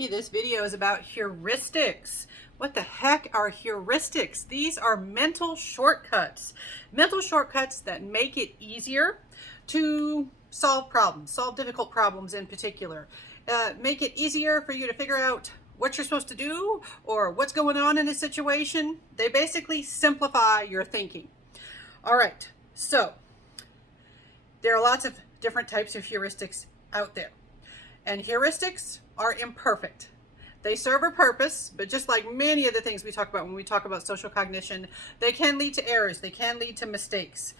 Hey, this video is about heuristics. What the heck are heuristics? These are mental shortcuts. Mental shortcuts that make it easier to solve problems, solve difficult problems in particular. Make it easier for you to figure out what you're supposed to do or what's going on in a situation. They basically simplify your thinking. All right, so there are lots of different types of heuristics out there. And heuristics are imperfect. They serve a purpose, but just like many of the things we talk about when we talk about social cognition, they can lead to errors, they can lead to mistakes.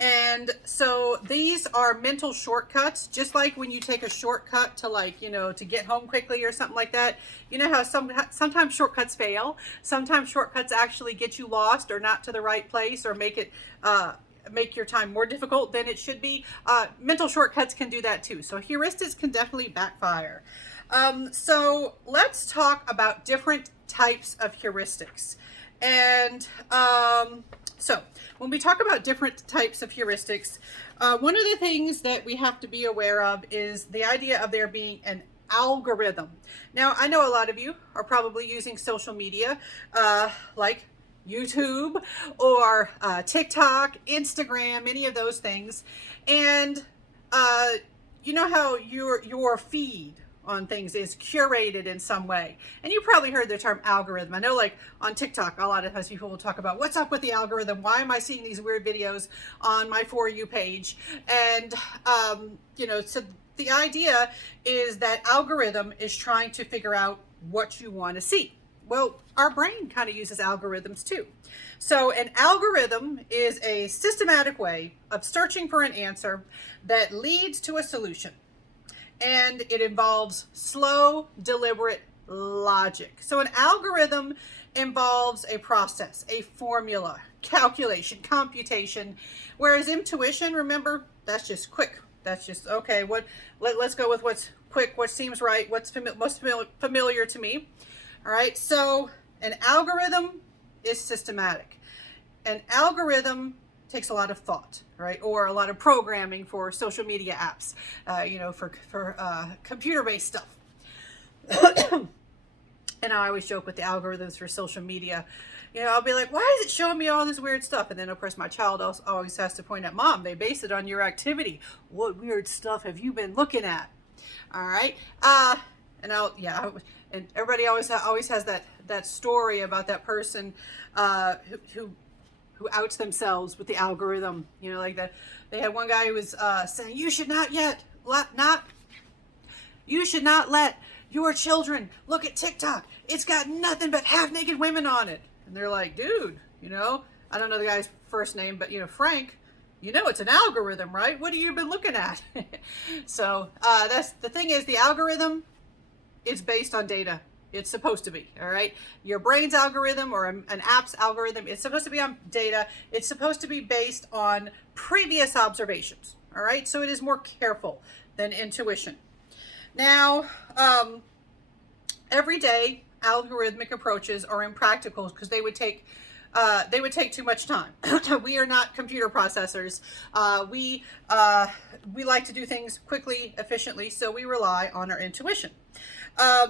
And so these are mental shortcuts, just like when you take a shortcut to to get home quickly or something like that. You know how sometimes shortcuts fail, sometimes shortcuts actually get you lost or not to the right place or make your time more difficult than it should be. Mental shortcuts can do that too. So heuristics can definitely backfire. So let's talk about different types of heuristics. And so when we talk about different types of heuristics, one of the things that we have to be aware of is the idea of there being an algorithm. Now, I know a lot of you are probably using social media like YouTube or TikTok, Instagram, any of those things. And you know how your feed on things is curated in some way. And you probably heard the term algorithm. I know like on TikTok, a lot of times people will talk about what's up with the algorithm? Why am I seeing these weird videos on my For You page? And, so the idea is that algorithm is trying to figure out what you want to see. Well, our brain kind of uses algorithms too. So an algorithm is a systematic way of searching for an answer that leads to a solution. And it involves slow, deliberate logic. So an algorithm involves a process, a formula, calculation, computation, whereas intuition, remember, that's just quick. That's just, okay, let's go with what's quick, what seems right, what's most familiar to me. All right, so an algorithm is systematic. An algorithm takes a lot of thought, right? Or a lot of programming for social media apps, for computer-based stuff. And I always joke with the algorithms for social media. I'll be like, why is it showing me all this weird stuff? And then, of course, my child always has to point out, Mom, they base it on your activity. What weird stuff have you been looking at? All right. And everybody always has that story about that person who outs themselves with the algorithm, like that. They had one guy who was saying, you should not let your children look at TikTok. It's got nothing but half-naked women on it. And they're like, dude, I don't know the guy's first name, but Frank, it's an algorithm, right? What have you been looking at? So that's the thing is the algorithm is based on data. It's supposed to be, all right? Your brain's algorithm or an app's algorithm is supposed to be on data. It's supposed to be based on previous observations, all right? So it is more careful than intuition. Now, everyday algorithmic approaches are impractical because they would take too much time. We are not computer processors. We like to do things quickly, efficiently, so we rely on our intuition.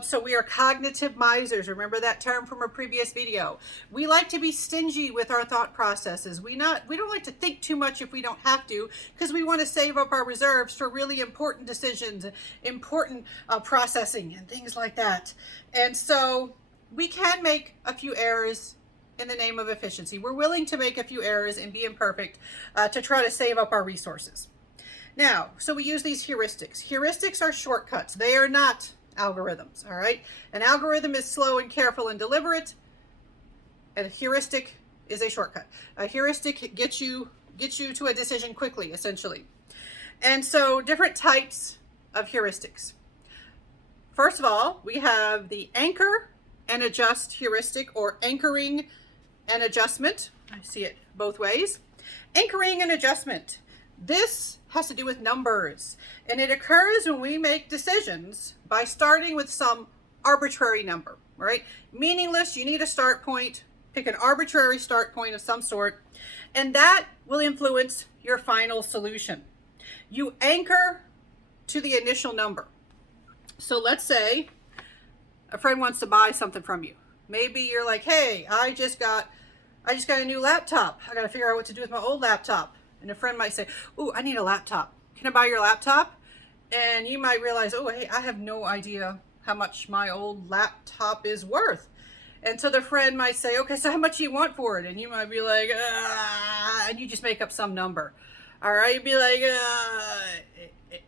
So we are cognitive misers. Remember that term from a previous video. We like to be stingy with our thought processes. We don't like to think too much if we don't have to, because we want to save up our reserves for really important decisions, important processing and things like that. And so we can make a few errors in the name of efficiency. We're willing to make a few errors and be imperfect to try to save up our resources. Now, so we use these heuristics. Heuristics are shortcuts. They are not algorithms, all right? An algorithm is slow and careful and deliberate. And a heuristic is a shortcut. A heuristic gets you to a decision quickly, essentially. And so different types of heuristics. First of all, we have the anchor and adjust heuristic, or anchoring and adjustment. I see it both ways. Anchoring and adjustment. This has to do with numbers, and it occurs when we make decisions by starting with some arbitrary number, right? Meaningless, you need a start point. Pick an arbitrary start point of some sort, and that will influence your final solution. You anchor to the initial number. So let's say a friend wants to buy something from you. Maybe you're like, hey, I just got a new laptop. I got to figure out what to do with my old laptop. And a friend might say, ooh, I need a laptop. Can I buy your laptop? And you might realize, oh, hey, I have no idea how much my old laptop is worth. And so the friend might say, okay, so how much do you want for it? And you might be like, and you just make up some number. All right, you'd be like,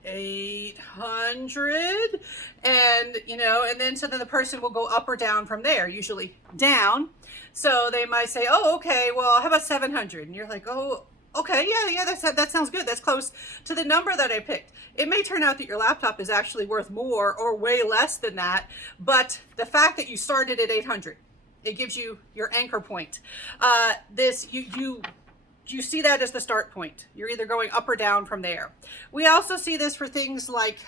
800. And, and then so then the person will go up or down from there, usually down. So they might say, oh, okay, well, how about 700? And you're like, oh, okay, yeah, that sounds good. That's close to the number that I picked. It may turn out that your laptop is actually worth more or way less than that, but the fact that you started at 800, it gives you your anchor point. You see that as the start point. You're either going up or down from there. We also see this for things like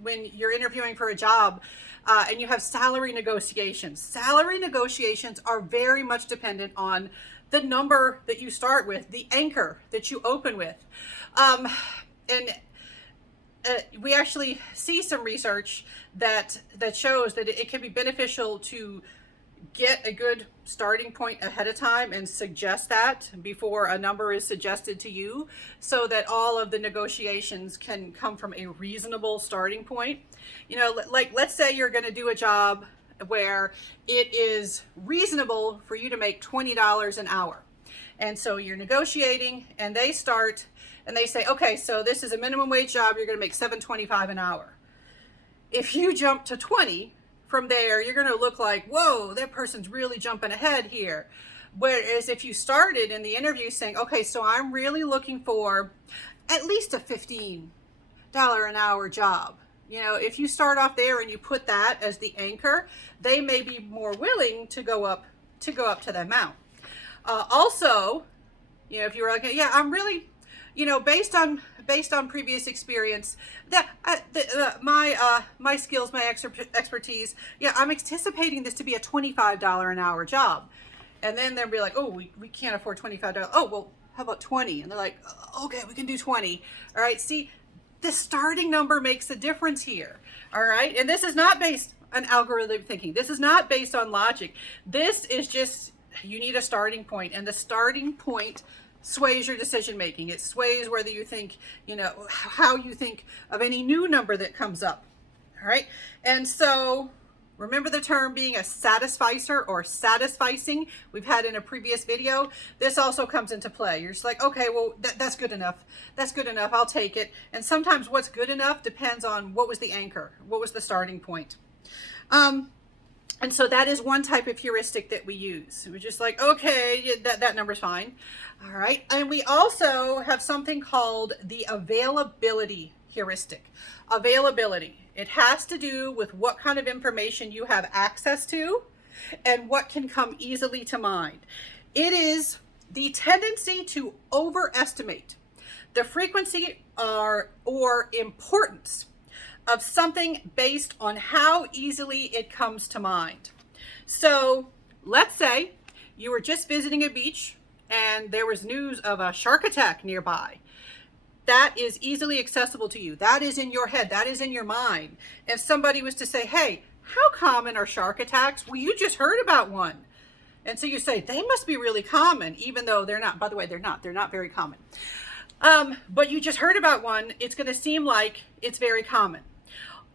when you're interviewing for a job and you have salary negotiations. Salary negotiations are very much dependent on the number that you start with, the anchor that you open with. We actually see some research that shows that it can be beneficial to get a good starting point ahead of time and suggest that before a number is suggested to you, so that all of the negotiations can come from a reasonable starting point. Like let's say you're going to do a job where it is reasonable for you to make $20 an hour. And so you're negotiating and they start and they say, okay, so this is a minimum wage job. You're going to make $7.25 an hour. If you jump to 20 from there, you're going to look like, whoa, that person's really jumping ahead here. Whereas if you started in the interview saying, okay, so I'm really looking for at least a $15 an hour job. If you start off there and you put that as the anchor, they may be more willing to go up to the amount. Also, if you were like, yeah, I'm really, based on previous experience, that my skills, my expertise, yeah, I'm anticipating this to be a $25 an hour job. And then they'll be like, oh, we can't afford $25. Oh, well, how about 20? And they're like, okay, we can do 20. All right, see, the starting number makes a difference here. All right, and this is not based on algorithm thinking. This is not based on logic. This is just, you need a starting point, and the starting point sways your decision making. It sways whether you think, how you think of any new number that comes up. All right, and so remember the term being a satisficer or satisficing we've had in a previous video. This also comes into play. You're just like, okay, well, that's good enough. That's good enough. I'll take it. And sometimes what's good enough depends on what was the anchor, what was the starting point. And so that is one type of heuristic that we use. We're just like, okay, that number's fine. All right. And we also have something called the availability heuristic. Availability. It has to do with what kind of information you have access to and what can come easily to mind. It is the tendency to overestimate the frequency or importance of something based on how easily it comes to mind. So let's say you were just visiting a beach and there was news of a shark attack nearby. That is easily accessible to you. That is in your head. That is in your mind. If somebody was to say, hey, how common are shark attacks? Well, you just heard about one. And so you say, they must be really common, even though they're not. By the way, they're not. They're not very common. But you just heard about one. It's going to seem like it's very common.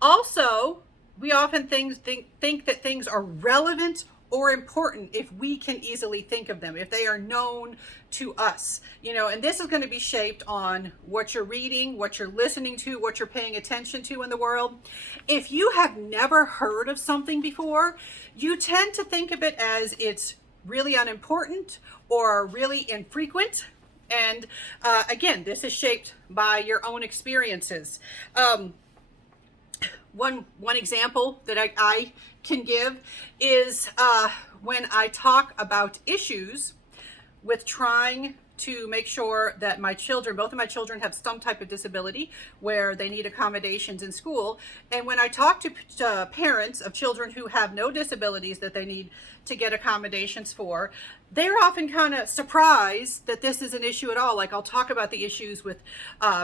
Also, we often think that things are relevant or important if we can easily think of them, if they are known to us, and this is going to be shaped on what you're reading, what you're listening to, what you're paying attention to in the world. If you have never heard of something before, you tend to think of it as it's really unimportant or really infrequent. And again, this is shaped by your own experiences. One example that I can give is when I talk about issues with trying to make sure that my children, both of my children, have some type of disability where they need accommodations in school. And when I talk to parents of children who have no disabilities that they need to get accommodations for, they're often kind of surprised that this is an issue at all. Like, I'll talk about the issues with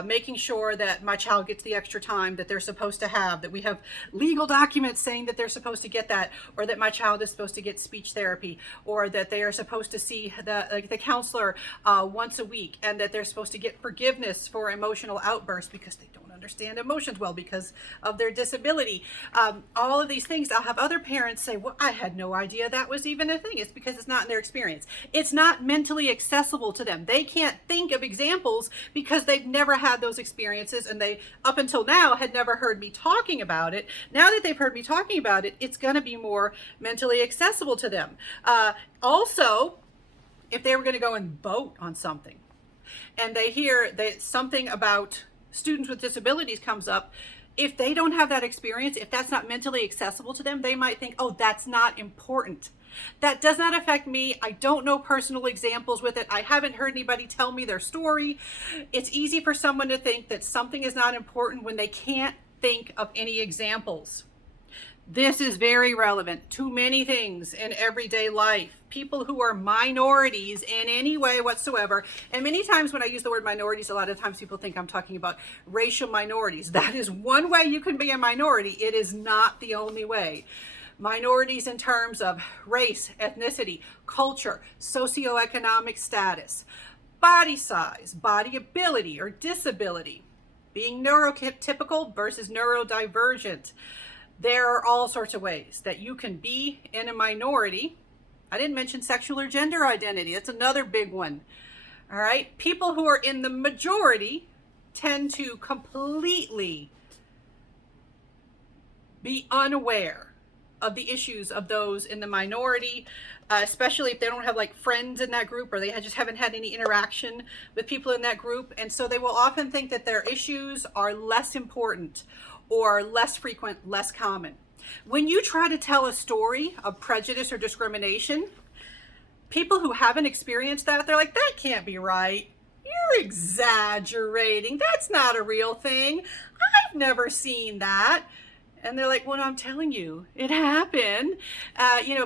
making sure that my child gets the extra time that they're supposed to have, that we have legal documents saying that they're supposed to get that, or that my child is supposed to get speech therapy, or that they are supposed to see the counselor once a week, and that they're supposed to get forgiveness for emotional outbursts because they don't understand emotions well because of their disability. All of these things, I'll have other parents say, well, I had no idea that was even a thing. It's because it's not in their experience. It's not mentally accessible to them. They can't think of examples because they've never had those experiences, and they, up until now, had never heard me talking about it. Now that they've heard me talking about it, it's going to be more mentally accessible to them. Also, if they were going to go and vote on something, and they hear that something about students with disabilities comes up, if they don't have that experience, if that's not mentally accessible to them, they might think, oh, that's not important. That does not affect me. I don't know personal examples with it. I haven't heard anybody tell me their story. It's easy for someone to think that something is not important when they can't think of any examples. This is very relevant to many things in everyday life. People who are minorities in any way whatsoever. And many times when I use the word minorities, a lot of times people think I'm talking about racial minorities. That is one way you can be a minority. It is not the only way. Minorities in terms of race, ethnicity, culture, socioeconomic status, body size, body ability or disability, being neurotypical versus neurodivergent. There are all sorts of ways that you can be in a minority. I didn't mention sexual or gender identity. That's another big one. All right. People who are in the majority tend to completely be unaware of the issues of those in the minority, especially if they don't have like friends in that group, or they just haven't had any interaction with people in that group. And so they will often think that their issues are less important or less frequent, less common. When you try to tell a story of prejudice or discrimination, people who haven't experienced that, they're like, that can't be right. You're exaggerating. That's not a real thing. I've never seen that. And they're like, well, I'm telling you, it happened.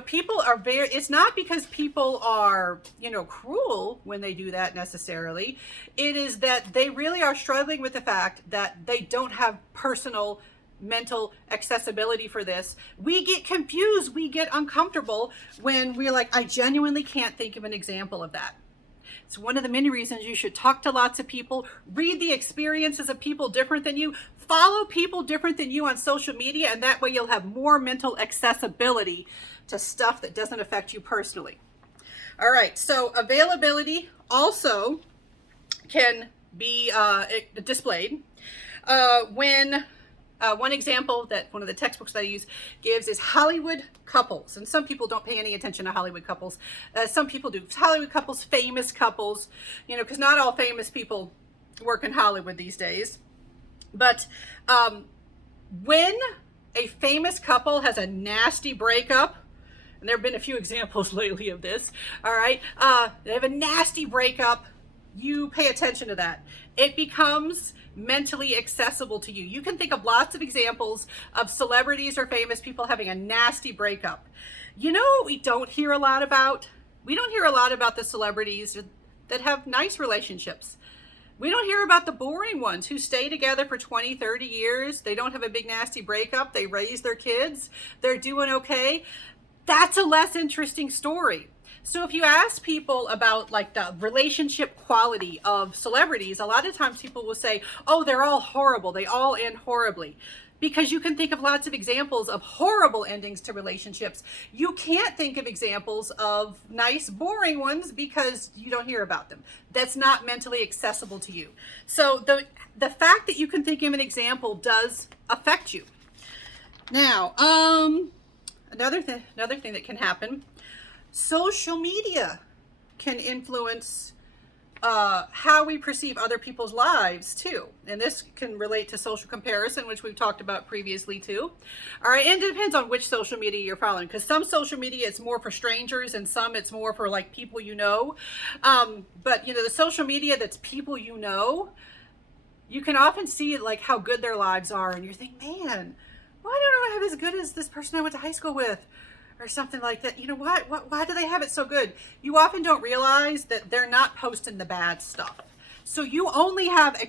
People are it's not because people are, cruel when they do that necessarily. It is that they really are struggling with the fact that they don't have personal mental accessibility for this. We get confused. We get uncomfortable when we're like, I genuinely can't think of an example of that. It's one of the many reasons you should talk to lots of people, read the experiences of people different than you, follow people different than you on social media, and that way you'll have more mental accessibility to stuff that doesn't affect you personally. All right, so availability also can be displayed when one example that one of the textbooks that I use gives is Hollywood couples. And some people don't pay any attention to Hollywood couples. Some people do. Hollywood couples, famous couples, because not all famous people work in Hollywood these days. But when a famous couple has a nasty breakup, and there have been a few examples lately of this, all right, they have a nasty breakup, you pay attention to that. It becomes mentally accessible to you. You can think of lots of examples of celebrities or famous people having a nasty breakup. You know what we don't hear a lot about? We don't hear a lot about the celebrities that have nice relationships. We don't hear about the boring ones who stay together for 20, 30 years. They don't have a big nasty breakup. They raise their kids. They're doing okay. That's a less interesting story. So if you ask people about like the relationship quality of celebrities, a lot of times people will say, oh, they're all horrible. They all end horribly. Because you can think of lots of examples of horrible endings to relationships. You can't think of examples of nice, boring ones because you don't hear about them. That's not mentally accessible to you. So the fact that you can think of an example does affect you. Now, another thing that can happen, social media can influence how we perceive other people's lives too. And this can relate to social comparison, which we've talked about previously too. All right, and it depends on which social media you're following, because some social media it's more for strangers and some it's more for like people you know. But you know, the social media that's people you know, you can often see like how good their lives are, and you think, man, why don't I have as good as this person I went to high school with? Or something like that. You know, why do they have it so good? You often don't realize that they're not posting the bad stuff. So you only have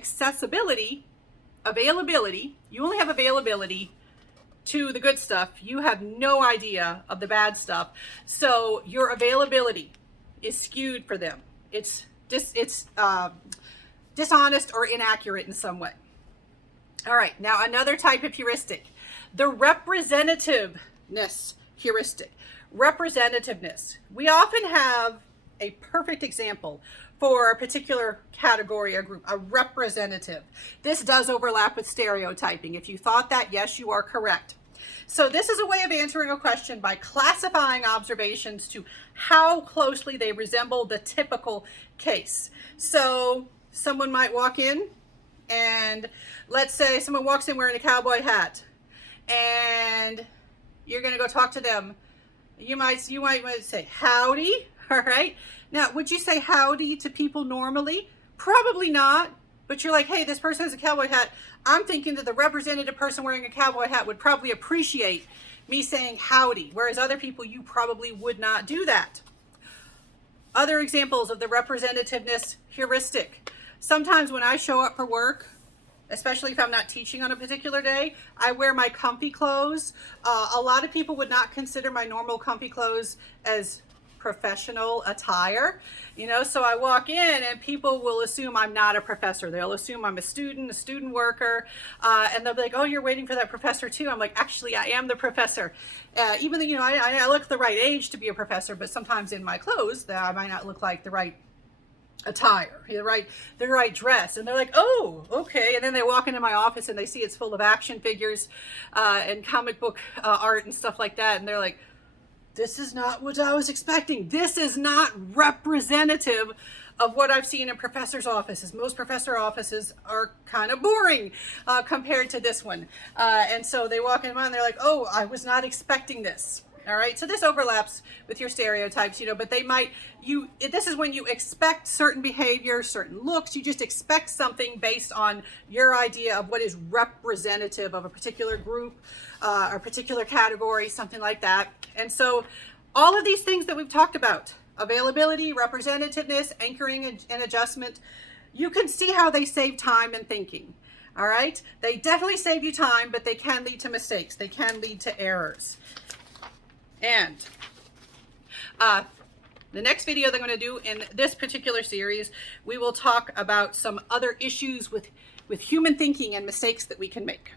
availability, you only have availability to the good stuff. You have no idea of the bad stuff. So your availability is skewed for them. It's dishonest or inaccurate in some way. All right, now another type of heuristic, the representativeness heuristic. Representativeness. We often have a perfect example for a particular category or group, a representative. This does overlap with stereotyping. If you thought that, yes, you are correct. So this is a way of answering a question by classifying observations to how closely they resemble the typical case. So someone might walk in, and let's say someone walks in wearing a cowboy hat, and you're going to go talk to them. You might say howdy. All right. Now, would you say howdy to people normally? Probably not. But you're like, hey, this person has a cowboy hat. I'm thinking that the representative person wearing a cowboy hat would probably appreciate me saying howdy, whereas other people, you probably would not do that. Other examples of the representativeness heuristic. Sometimes when I show up for work, especially if I'm not teaching on a particular day, I wear my comfy clothes. A lot of people would not consider my normal comfy clothes as professional attire, you know, so I walk in and people will assume I'm not a professor. They'll assume I'm a student worker, and they'll be like, oh, you're waiting for that professor too. I'm like, actually, I am the professor. Even though, you know, I look the right age to be a professor, but sometimes in my clothes, I might not look like the right attire, the right dress, and they're like, oh, okay. And then they walk into my office and they see it's full of action figures and comic book art and stuff like that, and they're like, this is not what I was expecting. This is not representative of what I've seen in professors' offices. Most professor offices are kind of boring compared to this one, and so they walk in and they're like, oh, I was not expecting this. All right, so this overlaps with your stereotypes, you know, but this is when you expect certain behavior, certain looks. You just expect something based on your idea of what is representative of a particular group, a particular category, something like that. And so all of these things that we've talked about, availability, representativeness, anchoring and adjustment, you can see how they save time and thinking. All right, they definitely save you time, but they can lead to mistakes. They can lead to errors. And the next video that I'm going to do in this particular series, we will talk about some other issues with human thinking and mistakes that we can make.